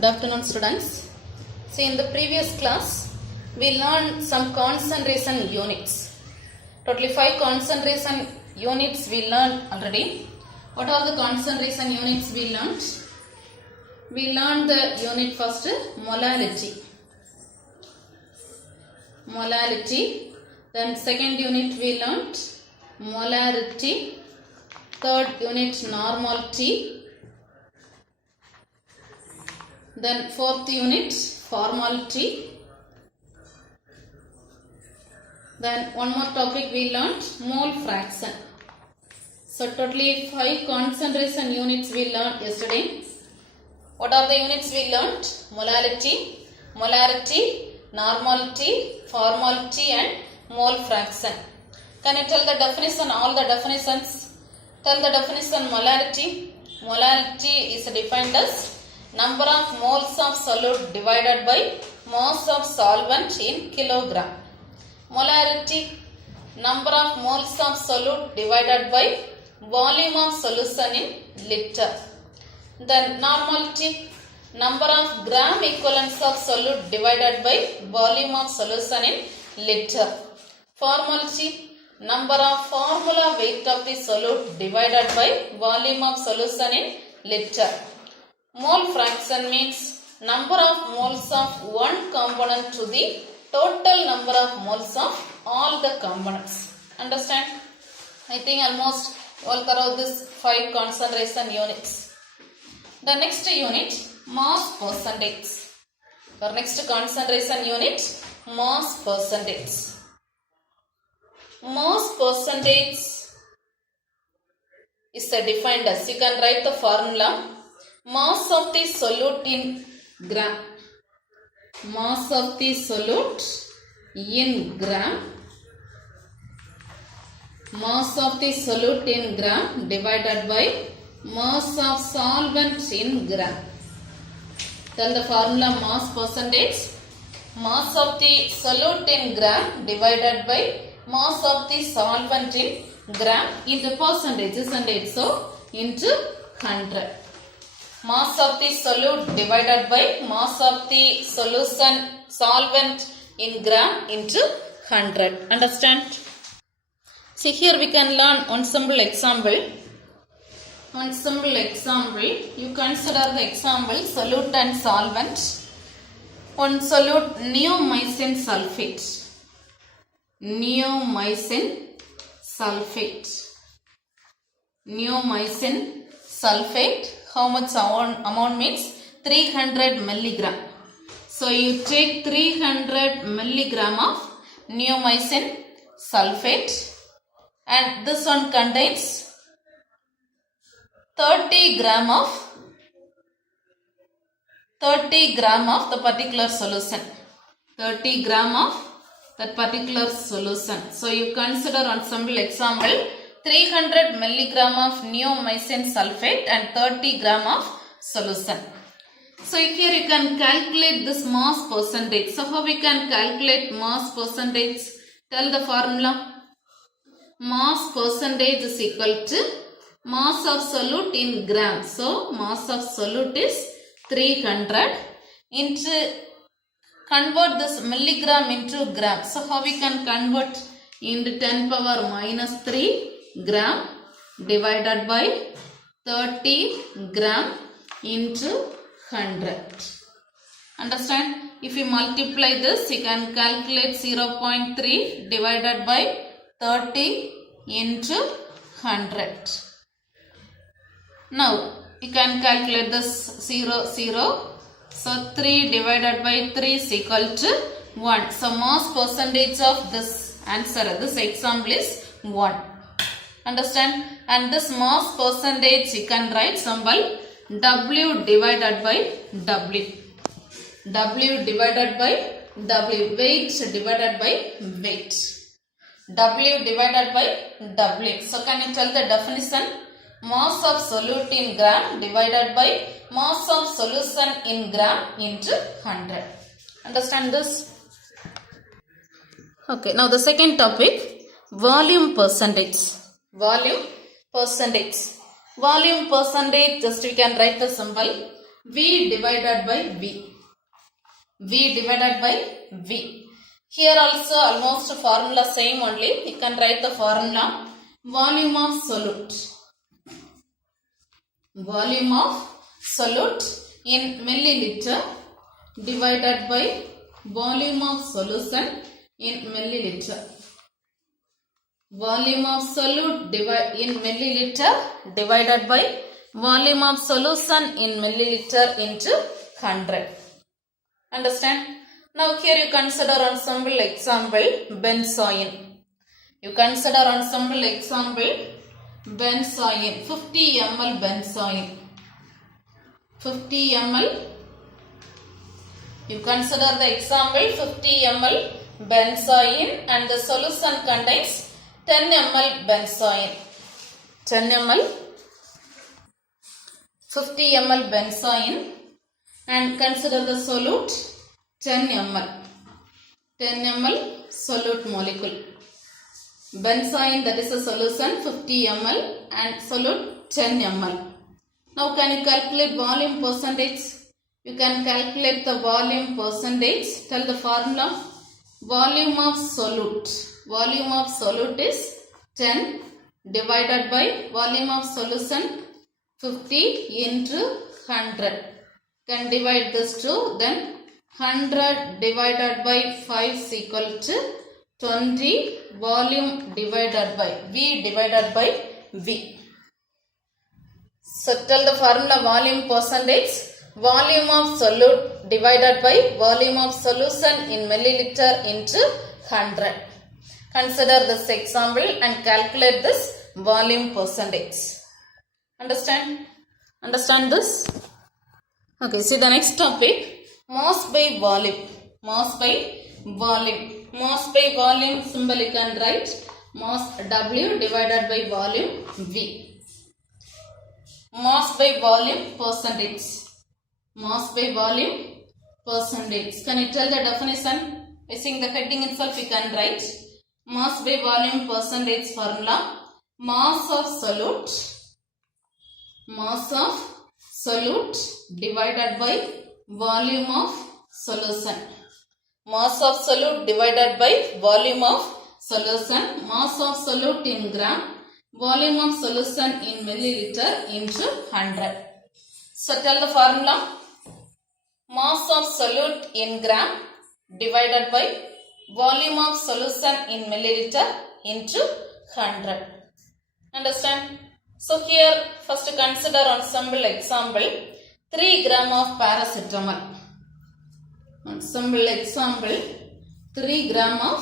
Good afternoon, students. See, in the previous class, we learned some concentration units. Totally 5 concentration units we learned already. What are the concentration units we learned? We learned the unit first, molality. Molality. Then second unit we learned molarity. Third unit, normality. Then fourth unit, formality. Then one more topic we learned, mole fraction. So totally 5 concentration units we learned yesterday. What are the units we learned? Molality, molarity, normality, formality and mole fraction. Can you tell the definition, all the definitions? Tell the definition molarity. Molarity is defined as number of moles of solute divided by mass of solvent in kilogram. Molarity, number of moles of solute divided by volume of solution in liter. Then normality, number of gram equivalents of solute divided by volume of solution in liter. Formality, number of formula weight of the solute divided by volume of solution in liter. Mole fraction means number of moles of one component to the total number of moles of all the components. Understand? I think almost all cover this 5 concentration units. The next unit, mass percentage. The next concentration unit, mass percentage. Mass percentage is defined as, you can write the formula, mass of the solute in gram. Mass of the solute in gram. Mass of the solute in gram divided by mass of solvent in gram. Tell the formula, mass percentage. Mass of the solute in gram divided by mass of the solvent in gram into percentage, isn't it? So into 100. Mass of the solute divided by mass of the solution solvent in gram into 100. Understand? See, here we can learn one simple example. One simple example. You consider the example solute and solvent. One solute, neomycin sulfate. Neomycin sulfate. Neomycin sulfate. How much amount means 300 milligram. So you take 300 milligram of neomycin sulfate and this one contains 30 gram of the particular solution. 30 gram of that particular solution. So you consider on simple example 300 milligram of neomycin sulfate and 30 gram of solution. So here you can calculate this mass percentage. So how we can calculate mass percentage? Tell the formula. Mass percentage is equal to mass of solute in gram. So mass of solute is 300 into, convert this milligram into gram. So how we can convert? Into 10 power minus 3 gram divided by 30 gram into 100. Understand? If you multiply this, you can calculate 0.3 divided by 30 into 100. Now, you can calculate this 0, 0. So, 3 divided by 3 is equal to 1. So, mass percentage of this answer, this example is 1. Understand? And this mass percentage you can write symbol W divided by W. W divided by W. Weight divided by weight. W divided by W. So can you tell the definition? Mass of solute in gram divided by mass of solution in gram into 100. Understand this? Okay, now the second topic, volume percentage. Volume percentage. Volume percentage, just we can write the symbol V divided by V. V divided by V. Here also almost formula same only. You can write the formula. Volume of solute. Volume of solute in milliliter divided by volume of solution in milliliter. Volume of solute in milliliter divided by volume of solution in milliliter into 100. Understand? Now here you consider ensemble example benzoin. You consider ensemble example benzoin. 50 ml benzoin. 50 ml. You consider the example 50 ml benzoin and the solution contains 10 ml benzoin. 10 ml. 50 ml benzoin and consider the solute 10 ml. 10 ml solute molecule. Benzoin, that is a solution 50 ml and solute 10 ml. Now can you calculate volume percentage? You can calculate the volume percentage. Tell the formula. Volume of solute. Volume of solute is 10 divided by volume of solution 50 into 100. Can divide this to then 100 divided by 5 is equal to 20 volume divided by V divided by V. So tell the formula volume percentage. Volume of solute divided by volume of solution in milliliter into 100. Consider this example and calculate this volume percentage. Understand? Understand this? Okay, see the next topic. Mass by volume. Mass by volume. Mass by volume symbol you can write. Mass W divided by volume V. Mass by volume percentage. Mass by volume percentage. Can you tell the definition? Using the heading itself you can write. Mass by volume percentage formula. Mass of solute. Mass of solute divided by volume of solution. Mass of solute divided by volume of solution. Mass of solute in gram. Volume of solution in milliliter into 100. So tell the formula. Mass of solute in gram divided by volume of solution in milliliter into 100. Understand? So here first consider ensemble example 3 gram of paracetamol. Ensemble example 3 gram of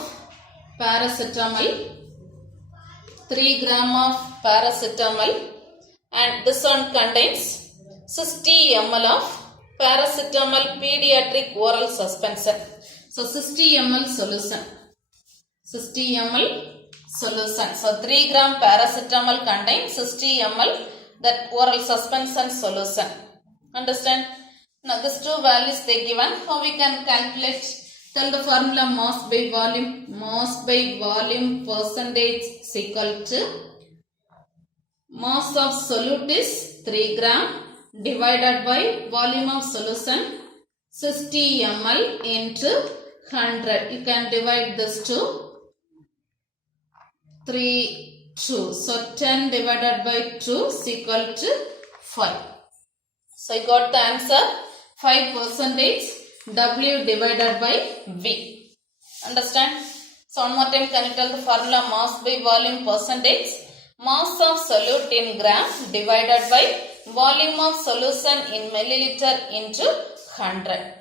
paracetamol. 3 gram of paracetamol and this one contains 60 ml of paracetamol pediatric oral suspension. So 60 ml solution. 60 ml solution. So 3 gram paracetamol contains 60 ml that oral suspension solution. Understand? Now these two values they given. How we can calculate? Tell the formula mass by volume. Mass by volume percentage is equal to mass of solute is 3 gram divided by volume of solution 60 ml into 100. You can divide this to 2. So 10 divided by 2 is equal to 5. So I got the answer 5% W divided by V. Understand? So one more time can you tell the formula mass by volume percentage. Mass of solute in gram divided by volume of solution in milliliter into 100.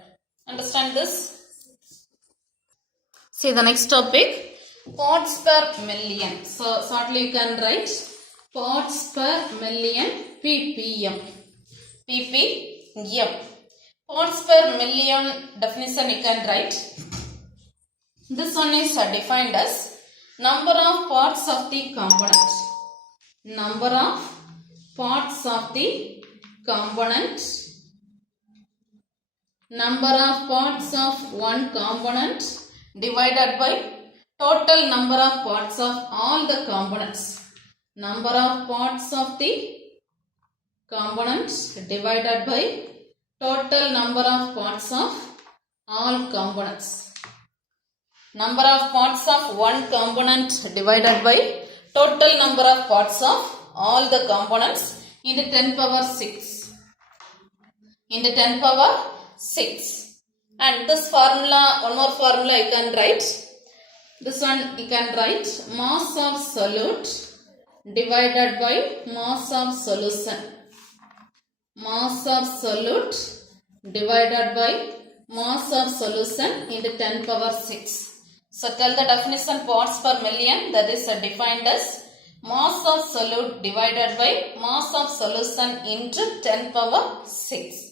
Understand this? See the next topic. Parts per million. So shortly you can write parts per million ppm. ppm. Parts per million definition you can write. This one is defined as number of parts of the component. Number of parts of the component. Number of parts of one component divided by total number of parts of all the components. Number of parts of the components divided by total number of parts of all components. Number of parts of one component divided by total number of parts of all the components into 10 power 6. Into 10 power 6. And this formula, one more formula you can write. This one you can write mass of solute divided by mass of solution. Mass of solute divided by mass of solution into 10 power 6. So tell the definition parts per million, that is defined as mass of solute divided by mass of solution into 10 power 6.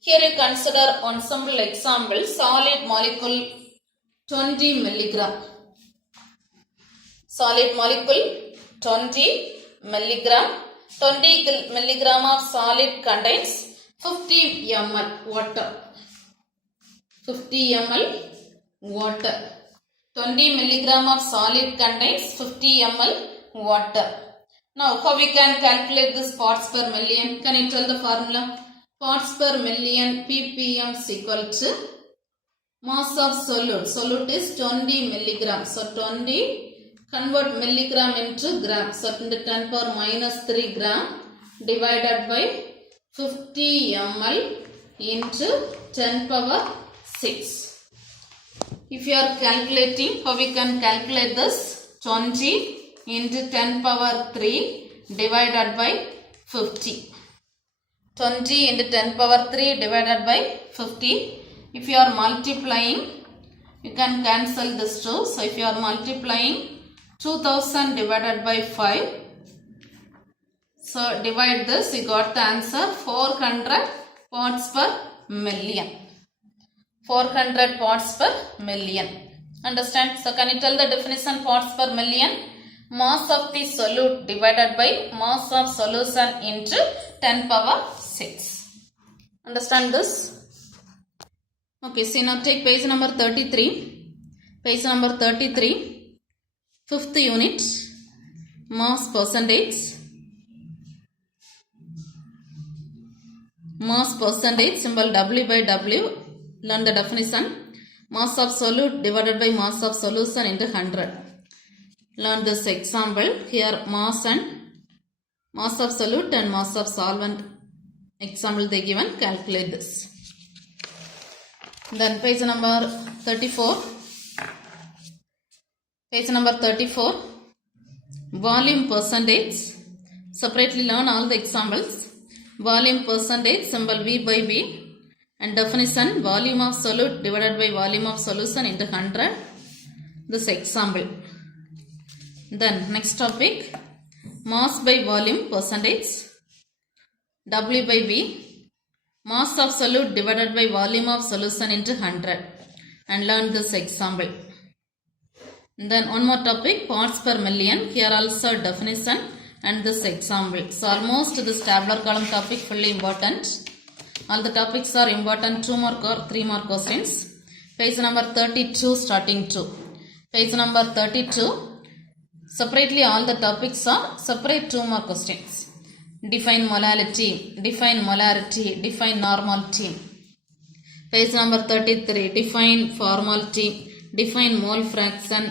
Here you consider one simple example, solid molecule 20 milligram. Solid molecule 20 milligram. 20 milligram of solid contains 50 ml water. 50 ml water. 20 milligram of solid contains 50 ml water. Now how we can calculate this parts per million? Can you tell the formula? Parts per million ppm is equal to mass of solute. Solute is 20 milligram. So 20 convert milligram into gram. So into 10 power minus 3 gram divided by 50 ml into 10 power 6. If you are calculating, how we can calculate this? 20 into 10 power 3 divided by 50. 20 into 10 power 3 divided by 50. If you are multiplying, you can cancel this 2. So if you are multiplying 2000 divided by 5. So divide this, you got the answer 400 parts per million. 400 parts per million. Understand? So can you tell the definition parts per million? Mass of the solute divided by mass of solution into 10 power 6. Understand this? Okay, see now take page number 33. Page number 33. 5th unit. Mass percentage. Mass percentage, symbol W by W. Learn the definition. Mass of solute divided by mass of solution into 100. Learn this example. Here mass of solute and mass of solvent example they given. Calculate this. Then page number 34. Page number 34. Volume percentage. Separately learn all the examples. Volume percentage, symbol V by V. And definition, volume of solute divided by volume of solution into 100. This example. Then next topic, mass by volume percentage, W by V. Mass of solute divided by volume of solution into 100. And learn this example. Then one more topic, parts per million. Here also definition and this example. So almost this tabular column topic fully important. All the topics are important, 2 mark or 3 mark questions. Page number 32 starting 2. Page number 32. Separately all the topics are separate 2 mark questions. Define molality, define molarity, define normality. Page number 33. Define formality, define mole fraction.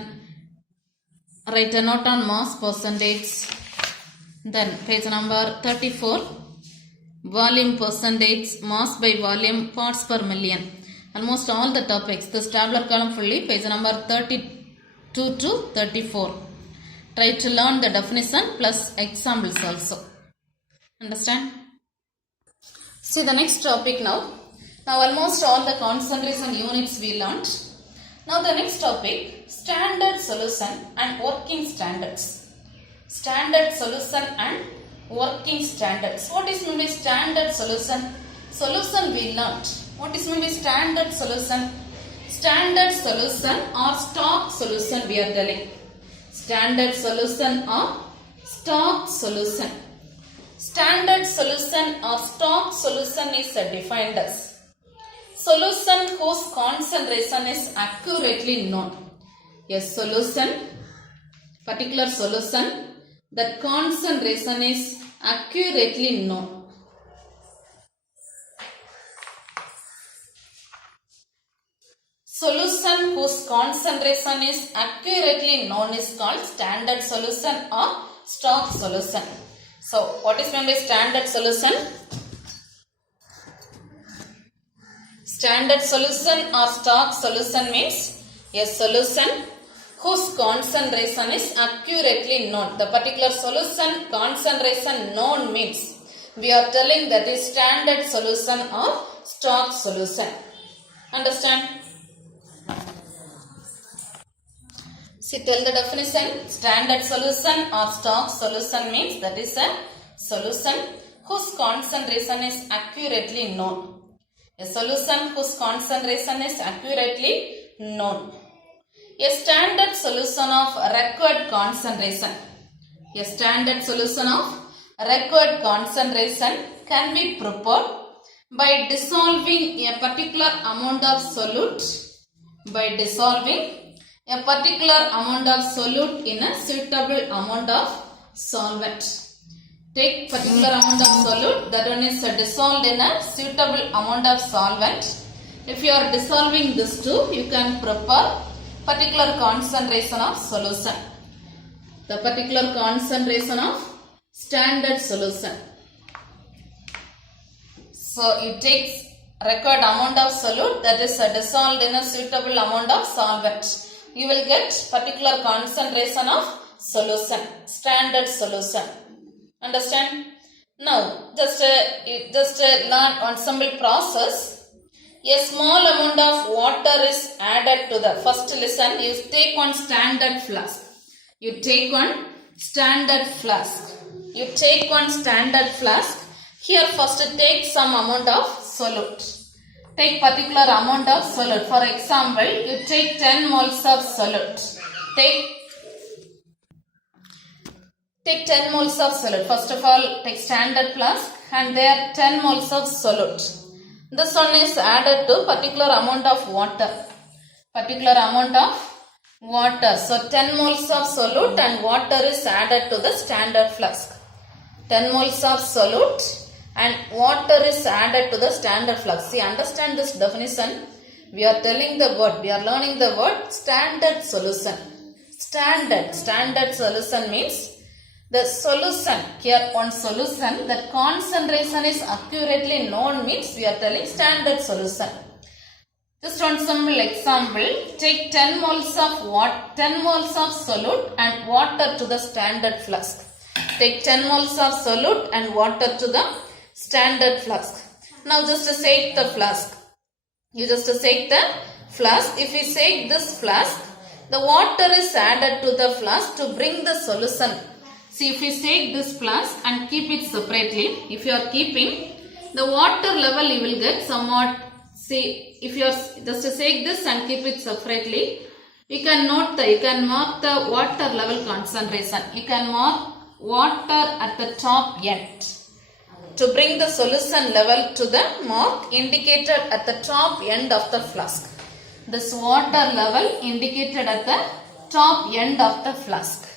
Write a note on mass percentage. Then page number 34. Volume percentage, mass by volume, parts per million. Almost all the topics. This tabular column fully, page number 32 to 34. Try to learn the definition plus examples also. Understand? See the next topic now. Now almost all the concentration units we learnt. Now the next topic, standard solution and working standards. Standard solution and working standards. What is meant by standard solution? Solution we learnt. What is meant by standard solution? Standard solution or stock solution we are telling. Standard solution or stock solution. Standard solution or stock solution is defined as solution whose concentration is accurately known. A solution, particular solution, that concentration is accurately known. Solution whose concentration is accurately known is called standard solution or stock solution. So, what is meant by standard solution? Standard solution or stock solution means a solution whose concentration is accurately known. The particular solution concentration known means we are telling that is standard solution or stock solution. Understand? See, tell the definition. Standard solution or stock solution means that is a solution whose concentration is accurately known. A solution whose concentration is accurately known. A standard solution of required concentration. A standard solution of required concentration can be prepared by dissolving a particular amount of solute. By dissolving a particular amount of solute in a suitable amount of solvent. Take particular amount of solute, that one is dissolved in a suitable amount of solvent. If you are dissolving this too, you can prepare particular concentration of solution. The particular concentration of standard solution. So you take required amount of solute that is dissolved in a suitable amount of solvent. You will get particular concentration of solution, standard solution. Understand? Now, just learn one simple process. A small amount of water is added to the, first listen, you take one standard flask. You take one standard flask. You take one standard flask. Here first take some amount of solute. Take particular amount of solute. For example, you take 10 moles of solute. Take 10 moles of solute. First of all, take standard flask and there 10 moles of solute. This one is added to particular amount of water. Particular amount of water. So 10 moles of solute and water is added to the standard flask. 10 moles of solute and water is added to the standard flask. See, understand this definition. We are telling the word, we are learning the word standard solution. Standard solution means the solution, here one solution, the concentration is accurately known means we are telling standard solution. Just one simple example, take 10 moles of solute and water to the standard flask. Take 10 moles of solute and water to the standard flask. Now just shake the flask. You just shake the flask. If you shake this flask, the water is added to the flask to bring the solution. See, if you shake this flask and keep it separately, if you are keeping, the water level you will get somewhat. See, if you are just shake this and keep it separately, you can mark the water level concentration. You can mark water at the top end to bring the solution level to the mark indicated at the top end of the flask. This water level indicated at the top end of the flask.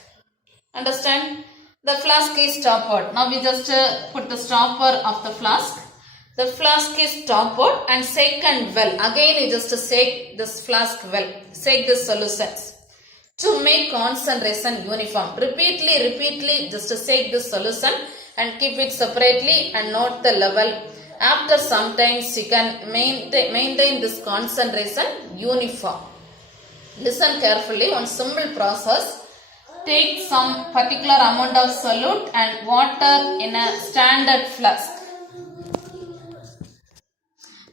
Understand? The flask is stoppered. Now we just put the stopper of the flask. The flask is stoppered and shaken well. Again you just shake this flask well. Shake this solutions to make concentration uniform. Repeatedly just shake this solution and keep it separately and note the level. After some times you can maintain this concentration uniform. Listen carefully, one simple process. Take some particular amount of solute and water in a standard flask.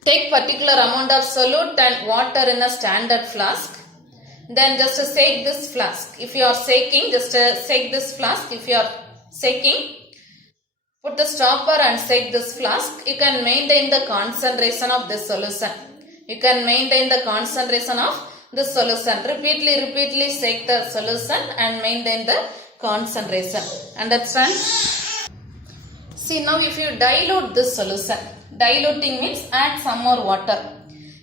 Take particular amount of solute and water in a standard flask. Then just shake this flask. If you are shaking, just shake this flask. If you are shaking, put the stopper and shake this flask. You can maintain the concentration of this solution. You can maintain the concentration of this solution. Repeatedly shake the solution and maintain the concentration. Understand? See, now if you dilute this solution, diluting means add some more water.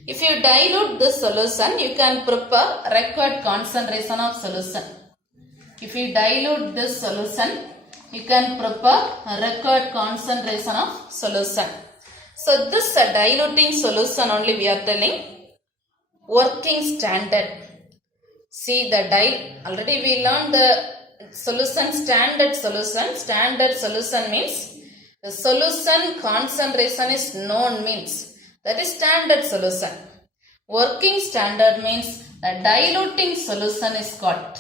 If you dilute this solution, you can prepare required concentration of solution. If you dilute this solution, you can prepare required concentration of solution. So this diluting solution only we are telling working standard. See already we learned the solution, standard solution. Standard solution means the solution concentration is known, means that is standard solution. Working standard means the diluting solution is called.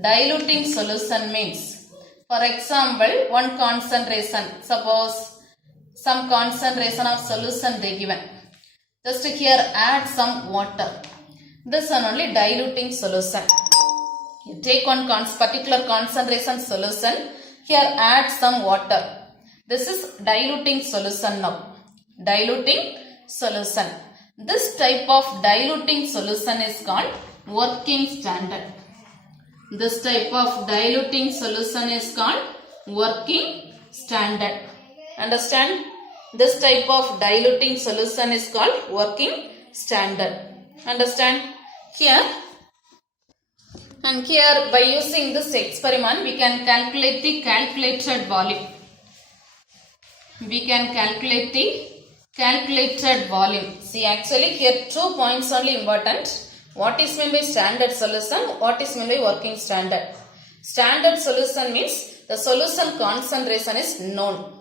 Diluting solution means, for example, one concentration, suppose some concentration of solution they given. Just here add some water. This one only diluting solution. You take one particular concentration solution. Here add some water. This is diluting solution now. Diluting solution. This type of diluting solution is called working standard. This type of diluting solution is called working standard. Understand? This type of diluting solution is called working standard. Understand? Here and here, by using this experiment, we can calculate the calculated volume. We can calculate the calculated volume. See, actually here 2 points only important. What is meant by standard solution? What is meant by working standard? Standard solution means the solution concentration is known.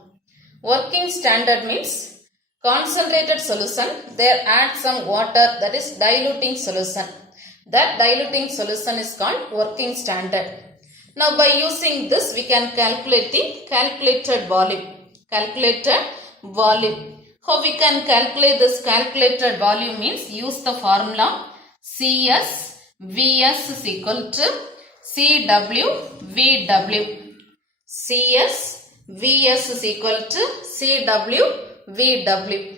Working standard means concentrated solution, there add some water, that is diluting solution. That diluting solution is called working standard. Now by using this we can calculate the calculated volume. Calculated volume. How we can calculate this calculated volume means use the formula CS Vs is equal to Cw Vw. CS Vs is equal to Cw Vw.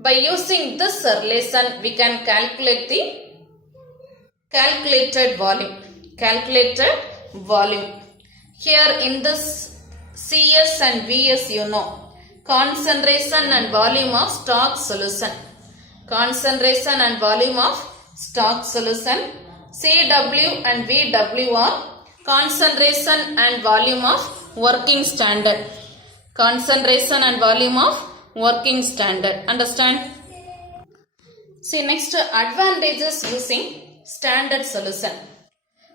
By using this relation, we can calculate the calculated volume. Calculated volume. Here in this CS and Vs, you know, concentration and volume of stock solution. Concentration and volume of stock solution. Cw and Vw are concentration and volume of working standard. Concentration and volume of working standard. Understand? See, next advantages using standard solution.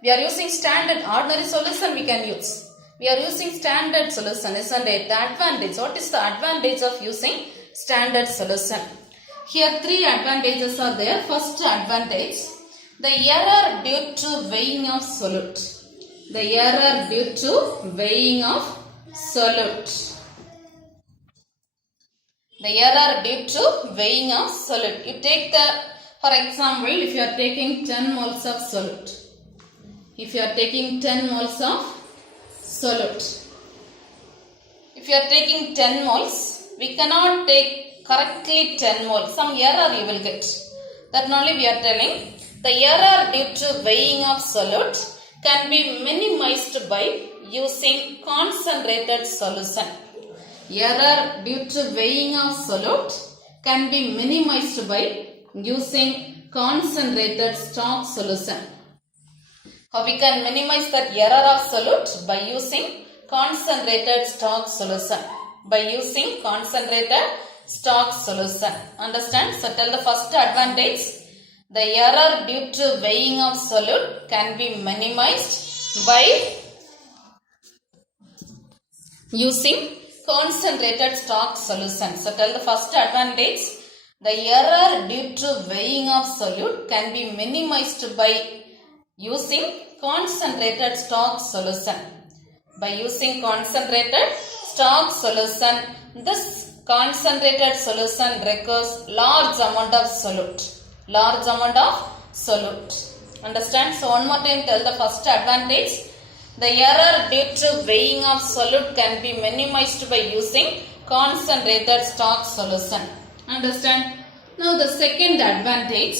We are using standard ordinary solution we can use. We are using standard solution, isn't it? The advantage. What is the advantage of using standard solution? Here 3 advantages are there. First advantage, the error due to weighing of solute. The error due to weighing of solute. The error due to weighing of solute. You take the, for example, if you are taking 10 moles of solute. If you are taking 10 moles of solute. If you are taking 10 moles, we cannot take correctly 10 moles. Some error you will get. That only we are telling. The error due to weighing of solute can be minimized by using concentrated solution. Error due to weighing of solute can be minimized by using concentrated stock solution. How we can minimize that error of solute? By using concentrated stock solution. By using concentrated stock solution. Understand? So tell the first advantage. The error due to weighing of solute can be minimized by using concentrated stock solution. So tell the first advantage. The error due to weighing of solute can be minimized by using concentrated stock solution. By using concentrated stock solution, this concentrated solution requires large amount of solute. Large amount of solute. Understand? So one more time tell the first advantage. The error due to weighing of solute can be minimized by using concentrated stock solution. Understand? Now the second advantage,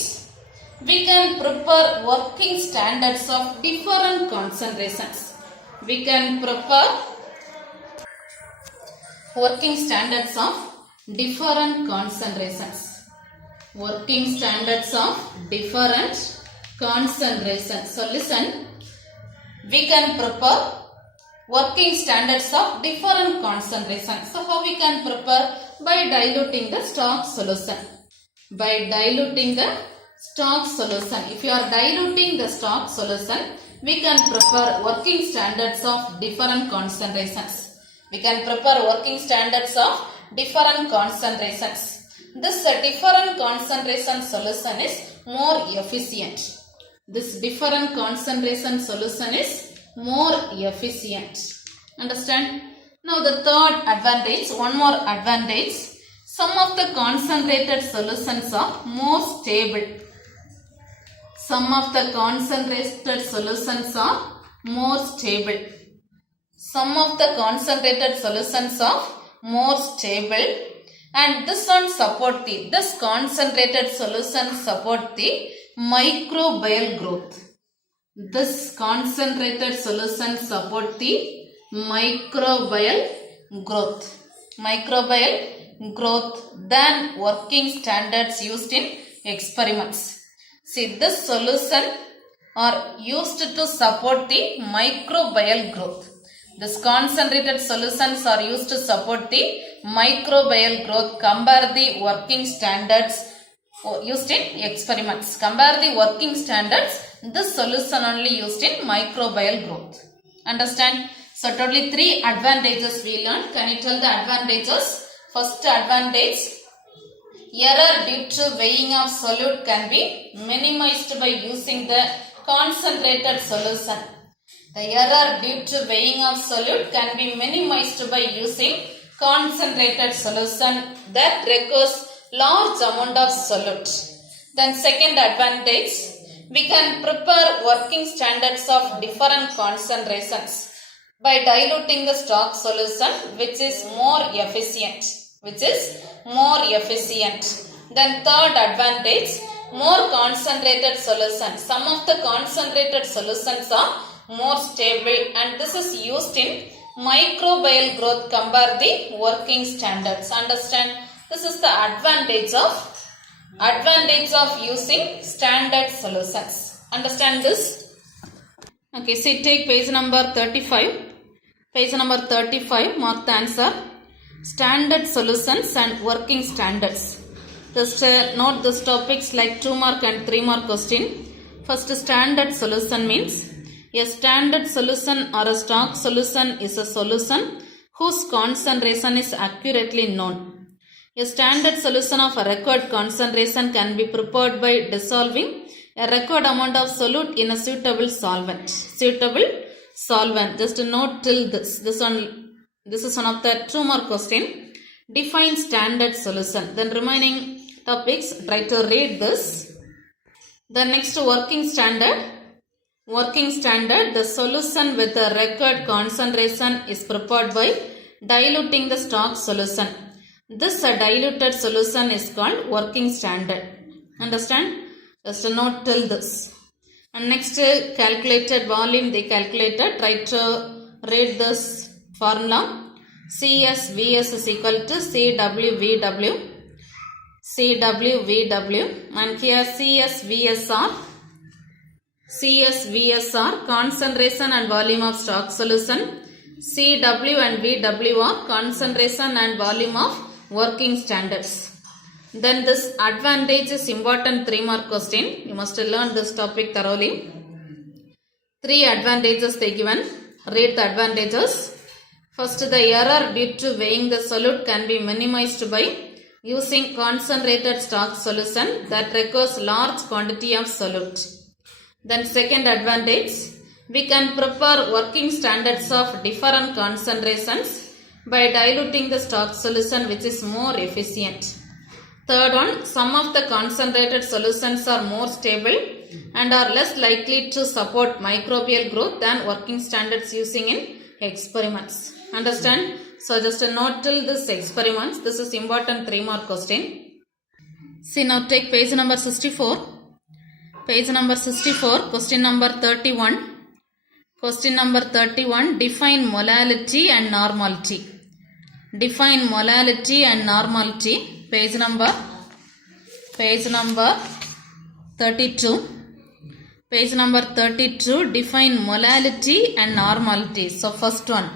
we can prepare working standards of different concentrations. We can prepare working standards of different concentrations. Working standards of different concentrations. So listen, we can prepare working standards of different concentrations. So how we can prepare? By diluting the stock solution. By diluting the stock solution. If you are diluting the stock solution, we can prepare working standards of different concentrations. We can prepare working standards of different concentrations. This different concentration solution is more efficient. This different concentration solution is more efficient. Understand? Now the third advantage, one more advantage. Some of the concentrated solutions are more stable. Some of the concentrated solutions are more stable. Some of the concentrated solutions are more stable, and this concentrated solution support the microbial growth. This concentrated solution support the microbial growth than working standards used in experiments. See, this solution are used to support the microbial growth. These concentrated solutions are used to support the microbial growth. Compare the working standards used in experiments. Compare the working standards. This solution only used in microbial growth. Understand? So totally 3 advantages we learned. Can you tell the advantages? First advantage, error due to weighing of solute can be minimized by using the concentrated solution. The error due to weighing of solute can be minimized by using concentrated solution that requires large amount of solute. Then second advantage, we can prepare working standards of different concentrations by diluting the stock solution, which is more efficient. Then third advantage, more concentrated solutions. Some of the concentrated solutions are more stable, and this is used in microbial growth. Compare the working standards. Understand? This is the advantage of using standard solutions. Understand this? Okay, see, take page number 35. Page number 35, mark the answer. Standard solutions and working standards. Just note these topics like 2 mark and 3 mark question. First, standard solution means a standard solution or a stock solution is a solution whose concentration is accurately known. A standard solution of a required concentration can be prepared by dissolving a required amount of solute in a suitable solvent. Just note till this. This is one of the 2 mark question. Define standard solution. Then remaining topics, try to read this. The next working standard. The solution with the required concentration is prepared by diluting the stock solution. This diluted solution is called working standard. Understand? Just note till this. And next, calculated volume they calculated. Try to read this formula. CSVS is equal to CWVW. And here CSVS are concentration and volume of stock solution. CW and VW are concentration and volume of working standards. Then this advantage is important 3 mark question. You must learn this topic thoroughly. 3 advantages they given. Read the advantages. First, the error due to weighing the solute can be minimized by using concentrated stock solution that requires large quantity of solute. Then second advantage, we can prepare working standards of different concentrations by diluting the stock solution, which is more efficient. Third one, some of the concentrated solutions are more stable and are less likely to support microbial growth than working standards using in experiments. Understand? So just a note till this experiments. This is important 3 mark question. See, now take page number 64. Page number 64, question number 31. Question number 31, define molality and normality. Define molality and normality. Page number 32. Page number 32, define molality and normality. So first one,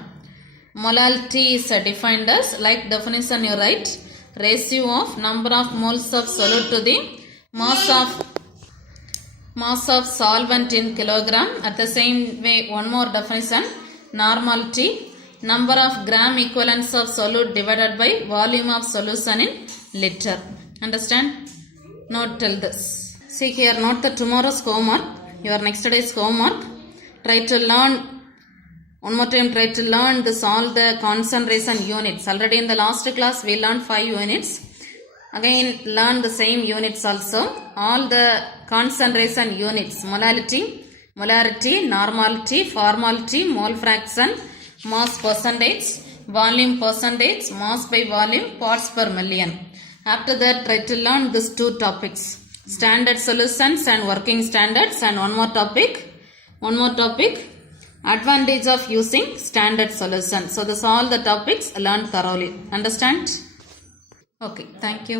molality is defined as, like definition you write, ratio of number of moles of solute to the mass of Mass of solvent in kilogram. At the same way, one more definition. Normality. Number of gram equivalents of solute divided by volume of solution in liter. Understand? Note till this. See here, note the tomorrow's homework. Your next day's homework. Try to learn. One more time, try to learn this all the concentration units. Already in the last class, we learned 5 units. Again, learn the same units also. All the concentration units. Molarity, normality, formality, mole fraction, mass percentage, volume percentage, mass by volume, parts per million. After that, try to learn these 2 topics. Standard solutions and working standards. And one more topic. Advantage of using standard solution. So, this all the topics learned thoroughly. Understand? Okay, thank you.